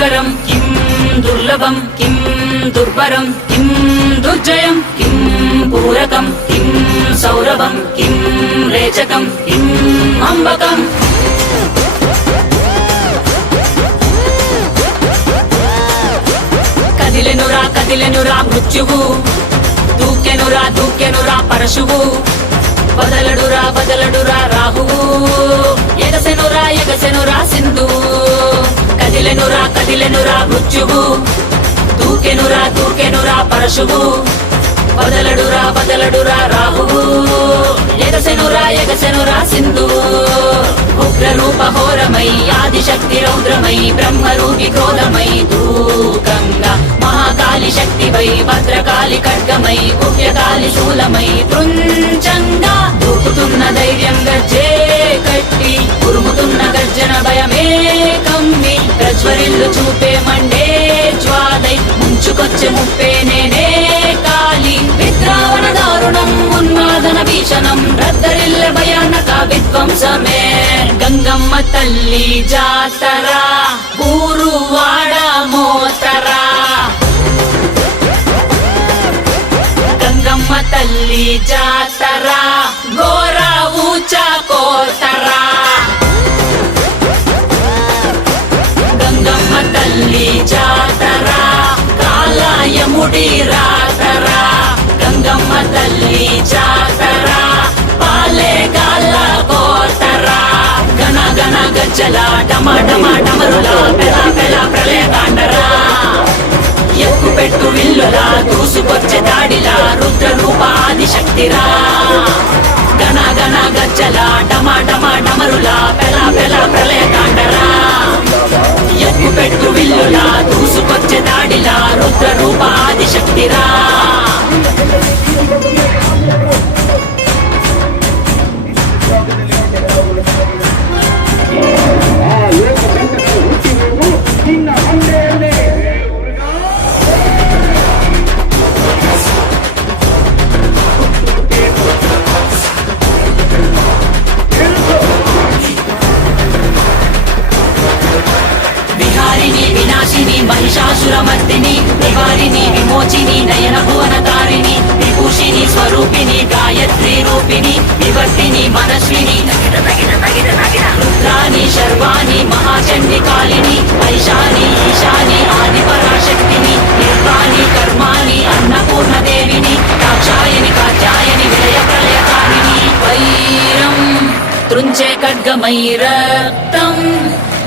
దుష్కరం కిం దుర్లభం కిం దుర్భరం కిం దుర్జయం కిం పూరకం కిం సౌరభం కిం రేచకం కిం అంబకం. కదిలెనురా కదిలెనురా మృత్యువు, దూకెనురా దూకెనురా పరశువు, బదలడురా బదలడురా రాహువు, ఎగసెనురా ఎగసెనురా సింధు. కదిలెనురా కదిలెనురా మృత్యువు, దూకెనురా దూకెనురా పరశువు, బదలడురా బదలడురా రాహువు, ఎగసెనురా ఎగసెనురా సింధు. ఉగ్రరూప ఘోరమై ఆదిశక్తి రౌద్రమై బ్రహ్మరూపి క్రోధమై దూకంగా మహాకాళి శక్తివై భద్రకాళి ఖడ్గమై గుహ్యకాళి శూలమై తృంచంగా దూకుతున్న ధైర్యం గర్జే కట్టి ఉరుముతున్న గర్జన భయమే కమ్మి ప్రజ్వరిల్లు చూపే మండే జ్వాలై ముంచుకొచ్చే ముప్పే నేనే కాళి. విద్రావణ దారుణం ఉన్మాదన భీషణం రద్దరిల్ల భయానక విధ్వంసమే. గంగమ్మ తల్లి జాతరా ఊరువాడ మోతరా, గంగమ్మ తల్లి జాతరా ఘోర ఊచ కోతరా. గంగమ్మ తల్లి జాతరా కాలాయముడి రాతరా, గంగమ్మ తల్లి జాతరా పాలే గాల కోతరా. గణ గణ గజ్జల డమ డమ డమరుల పెల పెల ప్రళయ తాండరా, ఎక్కు పెట్టు విల్లులా దూసుకొచ్చే దాడిలా రుద్ర రూప ఆదిశక్తిరా. గణ గణ గజ్జల డమ డమ డమరుల పెల పెల ప్రళయ తాండరా, ఎక్కు పెట్టు విల్లులా దూసుకొచ్చే దాడిలా రుద్ర రూప ఆదిశక్తిరా. వినాశిని మహిషాసురమర్దిని నివారిణి విమోచిని నయన భువన తారిణి విభూషిణి స్వరూపిణి గాయత్రి రూపిణి వివర్తిని మనస్విని రుద్రాని శర్వాణి మహాచండి కాళిని ఐశాని ఈశాని ఆది పరాశక్తిని నిర్వాణి కర్మాణి అన్నపూర్ణ దేవిని కాక్షాయని కాత్యాయని విలయ ప్రళయకారిణి. వైరం త్రుంచే ఖడ్గమై రక్తం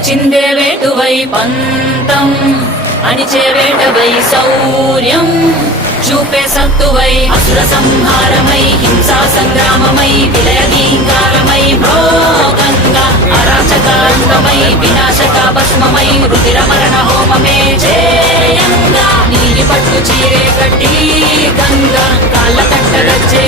చిందే వేటువై పంతం అణిచే వేటవై శౌర్యం చూపే సత్తువై అసుర సంహారమై హింసా సంగ్రామమై విలయ గీంకారమై భోగంగా అరాచకాంగమై వినాశక భస్మమై రుధిర మరణ హోమమే చేయంగా. నీలి పట్టు చీరే కట్టి గంగా కాళ్ళ కట్ట గజ్జే